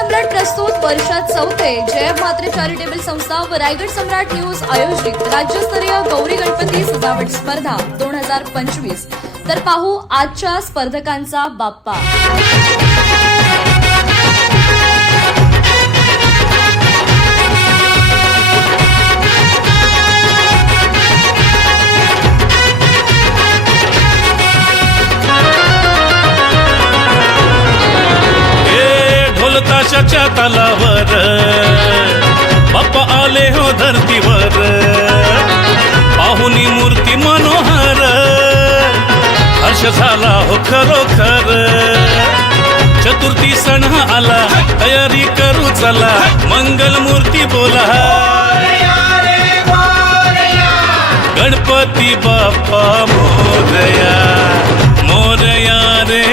सम्राट प्रस्तुत वर्षात चौथे जय म्हात्रे चॅरिटेबल संस्था व रायगड सम्राट न्यूज आयोजित राज्यस्तरीय गौरी गणपती सजावट स्पर्धा 2025। तर पाहू आजच्या स्पर्धकांचा बाप्पा। ताशाच्या तालावर बाप्पा आले हो धरतीवर, पाहुनी मूर्ती मनोहर, हर्ष झाला हो खरोखर। चतुर्थी सण आला, तयारी करू चला, मंगल मूर्ती बोला, गणपती बाप्पा मोरया मोरया रे